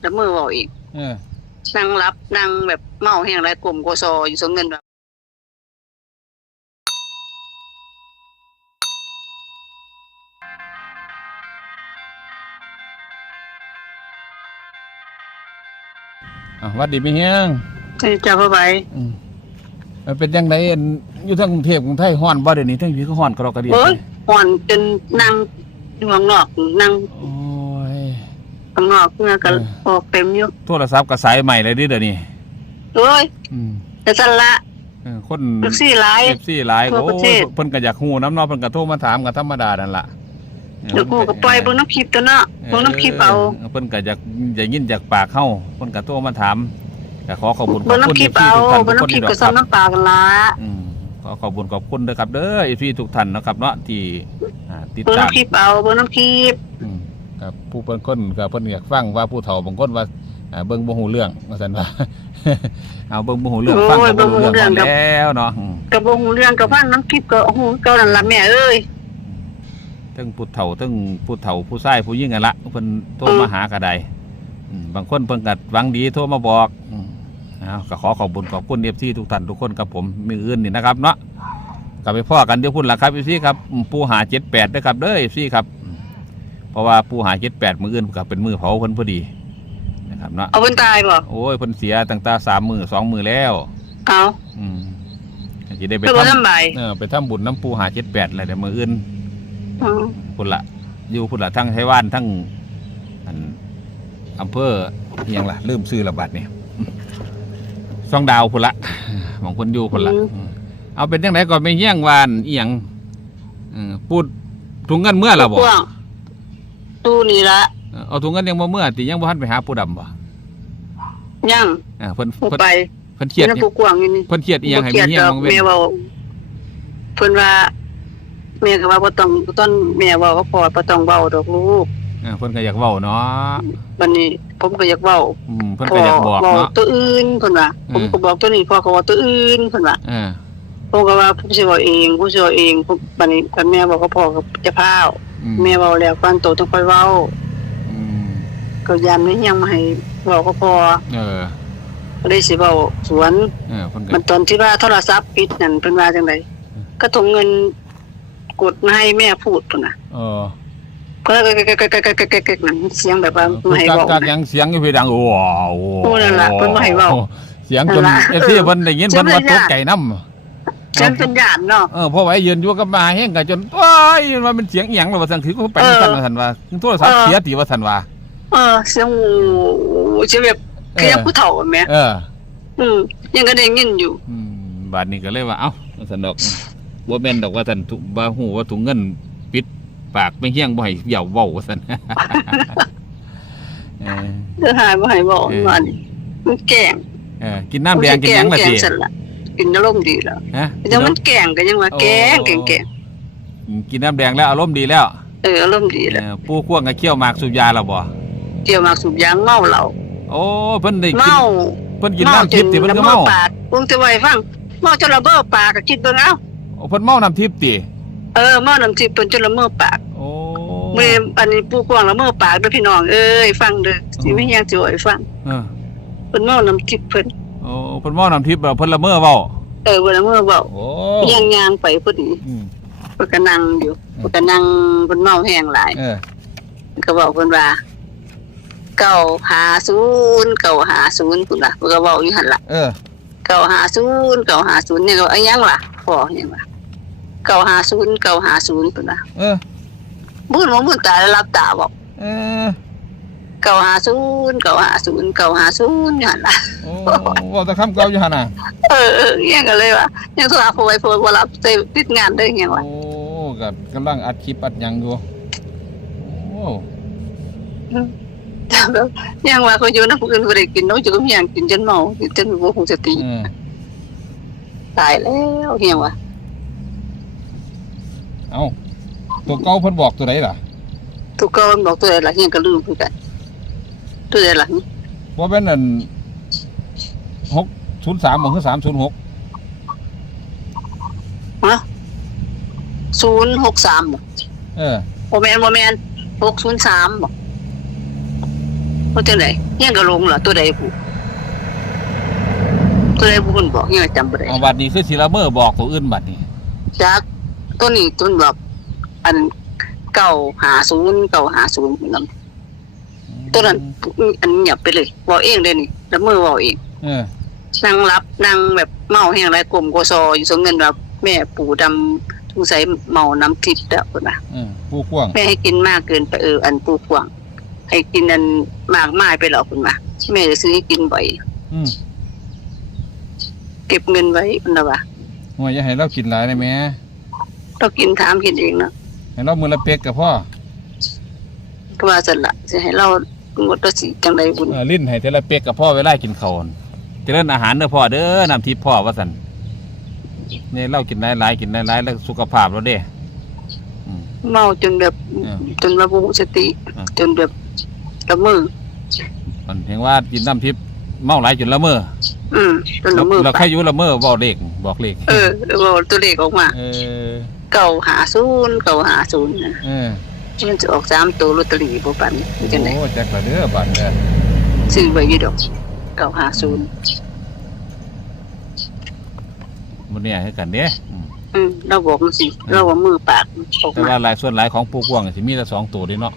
แล้วมือบอกอีกเออนั่งรับนั่งแบบเมาแห้งไรกลมโกซออยู่สงเงินแบบอะหวัดดีพี่เฮียงเจ้าพ่อใบอืมมันเป็นจังไดอันอยู่ทางกรุงเทพกรุงไทยฮ้อนบ่เดี๋ยวนี้ทั้งพี่ก็ฮ้อนกระดอกกระเดียดโอ้ยห่อนจนนั่งอยู่ข้างนอกนั่งโอ้ย ข้างนอกเมื่อก็ออกเต็มอยู่โทรศัพท์ก็สายใหม่เลยดิเดี๋ยวนี้โอ้ยอืมแต่สันละเออคนลูกซี่หลาย FC หลายทั่วโอ้ประเทศเพิ่นก็อยากฮู้น้ำเนาะเพิ่นก็โทรมาถามก็ธรรมดานั่นล่ะเดี๋ยวกูก็ปล่อยเบิ่งน้ำคลิปตัวเนาะเบิ่งน้ำคลิปเอา เพิ่นก็อยากอยากยินจากปากเฮาเพิ่นก็โทรมาถามก็ขอขอบคุณขเบิ่อบงคุณน้ำคลิป FC เอาทุกท่านเบิ่งทุกคนน้ำคลิปนี่ดก็อกคซ้ำรับน้ำปลากันละอืมขอขอบคุณขอบคุณเด้อครับเด้อ FC ทุกท่านนะครับเนาะที่อ่าติดเบิ่งตามน้ำคลิปเอาเบิ่งน้ำคลิป อืม ครับผู้เพิ่นคนก็เพิ่นอยากฟังว่าผู้เฒ่าบางคนว่าอ่าเบิ่งบ่ฮู้เรื่องว่าซั่นว่า เอาเบิ่งบ่ฮู้เรื่องฟังก็บ่รู้เรื่องมาแล้วเนาะอืมกระบงเรื่องกระพังน้ำคลิปก็โอ้โหเก่านั่นละแม่เอ้ย ทั้งผู้เฒ่าทั้งผู้เฒ่าผู้ชายผู้หญิงกันละเพิ่นโทรมาหาก็ได้อืมบางคนเพิ่นก็หวังดีโทรมาบอกอืมเอาก็ขอขอบคุณขอบคุณ FC ทุกท่านทุกคนกับผมมืออื่นนี่นะครับเนาะกลับไปพ่อกันเดี๋ยวพุ่นล่ะครับ FC ครับอืมปูหา78ด้วยครับเด้อ FC ครับอืม เพราะว่าปูหา78มื้ออื่นก็เป็นมื้อเผาเพิ่นพอดีนะครับเนาะเอาเพิ่นตายบ่โอ้ยเพิ่นเสียตั้งแต่สามมือสองมือแล้วเอาอืมก็สิได้ไปเพิ่นบ่ทำสำบายเออไปทำบุญน้ำปูหาเจ็ดแปดอะไรเดี๋ยวมืออื่นอืมพุ่นละอยู่พุ่นละทั้งไต้หวันทั้งอันอำเภออิหยังล่ะลืมซื้อระบาดนี่ซองดาวพุ่นละหมองคนอยู่พุ่นละอืมเอาเป็นยังไงก่อนไม่เฮี้ยงวานอีหยังเออพูดถุงเงินเมื่อละบ่กว้าง ตู้นี่ละเออเอาถุงเงินยังบ่เมื่อติยังบ่ทันไปหาปูดำบ่ยังเออเพิ่นบ่เพิ่นไปเพิ่นเครียดน้ำผู้กว้างอยู่นี่เพิ่นเครียดอีหยังให้บ่มีเฮี้ยงดบางเว้นแม่เว้าเพิ่นว่าแม่ก็ว่าบ่ต้องบ่ต้องแม่เว้าก็พอบ่ต้องเว้าดอกลูกเออเพิ่นก็อยากเว้าเนาะบัดนี้ผมก็อยากเว้าอืมเพิ่นก็อยากบอกเว้าเนาะ ตัวอื่นเพิ่นว่าอืม ผมก็บอกตัวนี้พ่อก็เว่าตัวอื่นเพิ่นว่าเออผมก็ว่าผมสิเว้าเองผมสิเว้าเองผมบัดนี้คันแม่บอกก็พ่อก็จะพาวอืม แม่เว้าแล้วก่อนโตต้องค่อยเว้าอืมก็ยามนี้ยังมาให้เว้าก็พอเออก็เลยสิเว้าสวน เออเพิ่นก็มันตอนที่ว่าโทรศัพท์ปิดนั่นเป็นว่าจังไดก็ถงเงินกดมาให้แม่พูดพุ่นน่ะเออก็ก็ก็ก็ก็ก็ก็นั่นเสียงแบบว่าพูดไม่ให้กักบอกกักยังเสียงอยู่พี่ดังโอ้โหโอ้นั่นล่ะเพิ่นบ่ให้เว้าเสียงจนนั่นล่ะเอฟซีเพิ่นได้ยินเพิ่นว่าเสีตยงกเลยใจนำฉันเป็นญาติเนาะเออเพราะว่ายืนอยู่กับมาแห้งก็จนว้ายมันเป็นเสียงอีหยังล่ะว่าซั่นคือก็ไปเออซั่นว่าซั่นว่าโทรศัพท์เออเสียติว่าซั่นว่าเออเสียงโอ้จะแบบคือยังผู้เฒ่าแม่เออ อืมยังก็ได้ยินอยู่อืมบาดนี้ก็เลยว่าเอ้าว่าซั่นดอกบ่แม่นดอกว่าซั่นทุบ่ฮู้ว่าถุงเงินปิดปากไม่เฮียงบ่ให้เหย่าเว้าว่าซั่นเออเด้อหายบ่ให้บอกเออว่านี่มันแกล้งเออกินน้ำแดงกินหยังล่ะแกติงสั่นล่ะ กินอารมณ์ดีแล้วฮะแต่มันแกล้งก็ยังว่าแกล้งแกล้งแกล้งกินน้ำแดงแล้วอารมณ์ดีแล้วเอออารมณ์ดีแล้วเออปูข่วงกับเคี้ยวหมากสูบยาแล้วบ่เกี่ยวหมากสูบยางเมาเหล้าโอ้เพิ่นได้กินเมาเพิ่นกินน้ำทิพย์ติเพิ่นก็ละเมาปากคงจะไว้ฟังเมาจนระเบ้อปากก็คิดเบิ่งเอาโอ้เพิ่นเมาน้ำทิพย์ติเออเมาน้ำทิพย์เพิ่นจนละเมอปากโอ้เมื่ออันนี้ปู่กวางละเมอปากเด้อพี่น้องเอ้ยฟังเด้อสิไม่ยังสิไว้ฟังเออเพิ่นเมาน้ำทิพย์เพิ่น โอ้เพิ่นเมาน้ำทิพย์แล้วเพิ่นละเมอเว้าเออเพิ่นละเมอเว้าโอ้ย่างยางไปพอดีอืมเพิ่นก็นั่งอยู่เพิ่นก็นั่งเพิ่นเมาแห้งหลาย เออก็บอกเพิ่นว่าเก้าหาศูนย์เก้าหาศูนย์พุ่นล่ะเพิ่นก็เว้าอยู่หั่นล่ะเออเก้าหาศูนย์เก้าหาศูนย์เนี่ยก็อันยังล่ะพ่อหยังล่ะเก้าหาศูนย์เก้าหาศูนย์พุ่นล่ะเออบุญบ่บุญตาแล้วรับตาบอกเออ เก้าหาศูนย์เก้าหาศูนย์เก้าหาศูนย์อยู่หั่นล่ะโอ้เว้าแต่คำเก่าอยู่หั่นน่ะเออเอออิหยังก็เลยว่ายังโทรหาพ่อไว้พ่อบ่รับใส่ติดงานเด้ออิหยังว่าโอ้ก็กำลังอัดคลิปอัดหยังอยู่โอ้แล้วยังว่าเขาอยู่นำผู้อื่นบ่ได้กินเนาะจะก็มีหยังกินจนเมาจนบ่คงสติเออตายแล้วอิหยังว่าเอ้าตัวเก่าเพิ่นบอกตัวใดล่ะ ทุกคนบอกตัวใดล่ะอิหยังก็ลืมคือกัน ตัวใดล่ะว่าเป็นอัน603บ่คือ306ฮะ063บ่เออบ่แม่นบ่แม่น603บ่ว่าจังไดเฮียงก็ลงเหรอตัวใดผู้ตัวใดผู้คนบอกเฮียจำบ่ได้เอาบัดนี้คือสิละเมอบอกตัวอื่นบัดนี้จักตัวนี้ตัวแบบอันเก่าหาศูนย์เก่าหาศูนย์นั่น ตัวนั้นอันเงียบไปเลยบอกเองเลยนี่แล้วมือบอกเองเออนั่งรับนั่งแบบเมาแห้งไรกลมโกซออยู่สงเงินแบบแม่ปู่ดำทุงใสยเมาน้ำทิพย์แล้วนะเออผู้กว้างแม่ให้กินมากเกินไปเอออันปูกวางให้กินอันมากมายไปหรอกคุณมาแม่จะซื้อให้กินบ่อยอืมเก็บเงินไว้คุณนะวะว่าอย่าให้เรากินหลายได้แหมเรากินถามกินเองเนาะให้เรามือละเป็กกับพ่อก็ว่าจะละจะให้เรา งดตัวสีจังใดบุญเออลิ้นให้แต่ละเป็กกับพ่อเวลากินข้าวนั่นเจริญอาหารเด้อพ่อเด้อน้ำทิพย์พ่อว่าซั่นนี่เรากินหลายๆกินหลายๆแล้วสุขภาพเราเด้อืมเมาจนแบบเออจนมาบุสติเออจนแบบละมือมันเห็นว่ากินน้ำทิพย์เมาหลายจนละเมออืมจนละมือเราไปแค่อยู่ละเมอบอกเลขบอกเลขเออเราตัวเลขออกมา เออเก่าหาศูนย์เก่าหาศูนย์นะเออ มันจะออกสามตัวลอตเตอรี่บ่ปันจังไดโอ้จักละเด้อบัดเด้อซื้อไว้อยู่ดอกเก่าหาศูนย์มันเนี่ยให้กันเด้อืมอืมเราบอกมันสิเราว่ามือปากออกแต่มา ว่าหลายส่วนหลายของปูกวางสิมีแต่สองตัวเด้เนาะ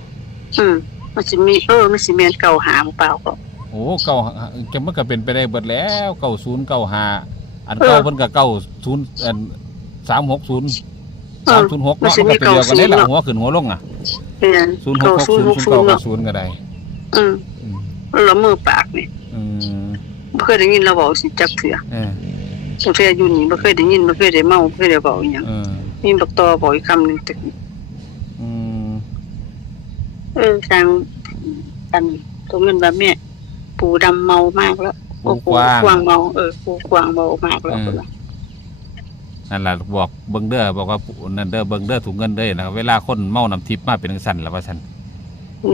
อืมมันสิมีเออมันสิแม่นเก่าหาเปล่าก็ โอ้เก้าจะมันก็เป็นไปได้เบิดแล้วเก้าศูนย์เก้าห้าอันเก้าเพิ่นก็เก้าศูนย์อันสามหกศูนย์สามศูนย์หกเนาะมันก็ตัวเดียวกันได้ละหัวขึ้นหัวลงอะ เป็นศูนย์หกเก่าหกศูศูนนย์ย์หกศูนย์ศูนเก้าย์กับเนาะศูนย์ก็ได้อืมอืมแล้วมือปากนี่อืมบ่เคยได้ยินเราบอกสิจักเถื่อเออบ่เคยอยู่นี่บ่เคยได้ยินบ่เคยได้เมาบ่เคยได้บอกอีหยังเออมีบักตอบอกอีกคำหนึงตึกอืมเออทางกันตรงนั้นว่าแม่ ปู่ดำเมามากแล้วปูกวางกวางเมา เออปู่กวางเมามากแล้วอืมพุ่นล่ะ นั่นล่ะบอกเบิ่งเด้อบอกว่านั่นเด้อเบิ่งเด้อถุงเงินเด้อนะครับเวลาคนเมาน้ำทิพย์มาเป็นจังซั่นล่ะว่าซั่น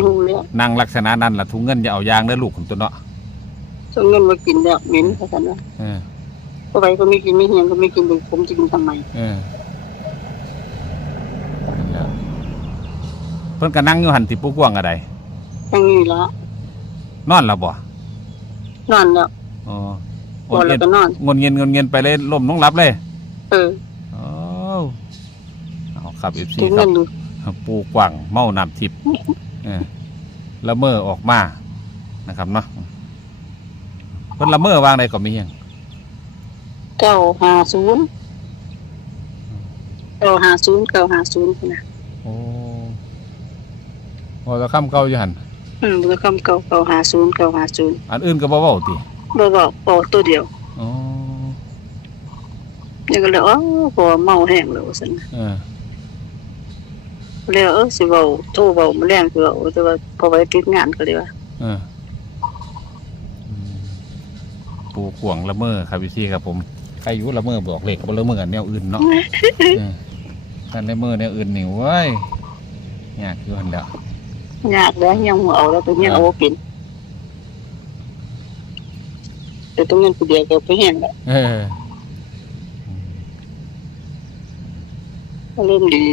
รู้แล้วนั่งลักษณะนั้นล่ะถุงเงินอย่าเอายางเด้อลูกของตัวเนาะส่งเงินมากินแล้วเหม็นเพราะฉะนั้นเออก็ไปก็ไม่กินไม่เฮียนก็ไม่กินเลยผมจะกินทำไมเออนั่นแหละเพิ่นก็นั่งอยู่หันติปูกวางก็ได้อย่างนี้ละนอนแล้วบ่นอนแล้วอ๋อพอแล้วก็นอนงนเงินงนเงินไปเลยล่มน้องรับเลย เออโอ้เอาครับ FC ถึงคเงิรับนดูปูกวางเมาน้ำทิพย์เออละเมอออกมานะครับเนาะเพิ่นละเมอวางใดก็มีหยังเก้าห้าศูนย์เก้าห้าศูนย์เก้าห้าศูนย์นะโอ้โอ้ตะค่ำเก่าอยู่หันอืมแล้วคำเก้าเก้าห้าศูนย์เก้าห้าศูนย์อันอื่นก็บ่เว้าติบ่บอกบอกตัวเดียว อ๋อยังก็เลยอ๋อพอเมาแห้งแล้วสินะเออแล้วเออสิเว้าโทรเว้ามาแรงคือเว้าแต่ว่าพอไปติดงานก็เลยว่าเอออืมปูขวางละเมอครับพี่ซี่ครับผมใครอยู่ละเมอบอกเลขบ่ละเมอกันแนวอื่นเนาะเออกันละเมอแนวอื่นนี่เว้ยยากอยู่หั่นแหล้ว ยากแล้วยังบ่เอาแล้วตัวเนี้ยเอาบ่เป็นแต่ตรงนั้นผู้เดียวก็ไปแห้งแล้วเออ เริ่มดี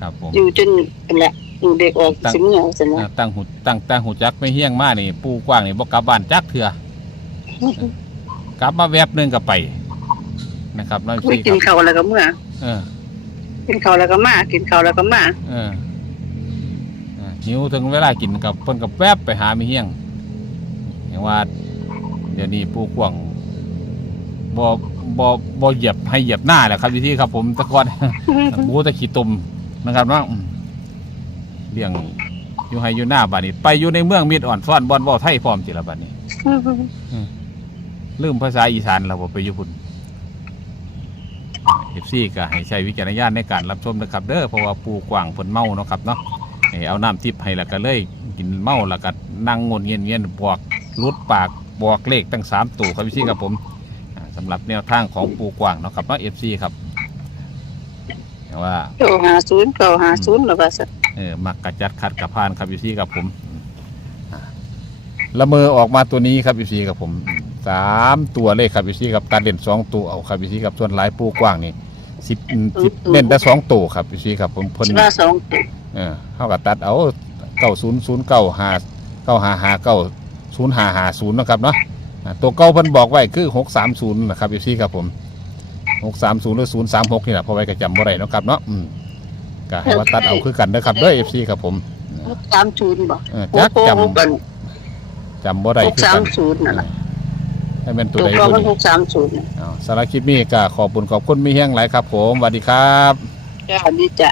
ครับผม อยู่จนนั่นแหละอยู่เด็กออกสิเมื่อสินะอ่าตั้งหูตั้งตั้งหูจักไม่เฮี้ยงมานี่ ปูกว้างนี่บ่กลับบ้านจักเถื่อกลับมาแวบหนึงก็ไป นะครับน้อยไม่ซี่กินครับข้าวแล้วก็เมื่อ เออ กินข้าวแล้วก็มา กินข้าวแล้วก็มาเออเออหิวถึงเวลากินกับเพิ่นกับแวบไปหาไม่เฮี้ยงอย่างว่า เดี๋ยวนี้ปูกว้างบ่ บ่บ่เหยียบให้เหยียบหน้าแหละครับพี่ที่ครับ ผมแตะก่อนหมูแตะขี้ตุ่มนะครับเนาะอืมเลี้ยงอยู่ให้อยู่หน้าบ้านนี้ไปอยู่ในเมืองมีดอ่อนซ่อนบอนเว้าไทยพร้อมจิละบัดนี้ลืมภาษาอีสานเราบ่ไปอยู่พุ่นเอฟซีก็ให้ใช้วิจารณญาณในการรับชมนะครับ เด้อเพราะว่าปูกว้างเพิ่นเมาเนาะครับเนาะให้เอาน้ำทิพย์ให้แล้วก็เลย กินเมาแล้วก็นั่งงนเงียนเงียนๆบอกรุดปากบอกเลขตั้งสามตัวครับพี่ซีครับผมอ่า สำหรับแนวทางของปูกว้างเนาะครับเนาะเอฟซีครับแต่ว่าเก้าหาศูนย์เก้าหาศูนย์แล้วก็สักเออมักกระจัดขัดกระพานครับอยู่ซี่กับผมอ่าละเมอออกมาตัวนี้ครับอยู่ซี่กับผมสามตัวเลขครับอยู่ซี่กับตัดเด่นสองตัวเอาครับอยู่ซี่กับส่วนหลายปูกว้างนี่สิบสิบเล่นได้สองตัวครับอยู่ซี่ครับผมเพิ่นสิว่าสองตัวเออเข้ากับตัดเอาเก้าศูนย์ศูนย์เก้าห้าเก้าห้าห้าเก้าศูนย์หาหาศูนย์นะครับเนาะ อ่าตัวเก่าเพิ่นบอกไว้คือหกสามศูนย์นะครับเอฟซีครับผมหกสามศูนย์หรือศูนย์สามหกนี่แหละเพอไว้ก็จำบ่ได้เนาะครับเนาะอืมก็ให้ว่าตัดเอาคือกันนะครับเด้อเอฟซีครับผมหกสามศูนย์บ่เออหจักกจหกกันำจำบ่ได้หกคือสากัมนศูนย์นั่นแหละให้เป็นตัวตัวใดเราตัวมันนี้หกสามศูนย์อ้าวสารบคลิปนี้ก็ขอบคุณขอบคุณมีเฮียงหลายครับผมสวัสดีครับ จ้าดีจ้ะ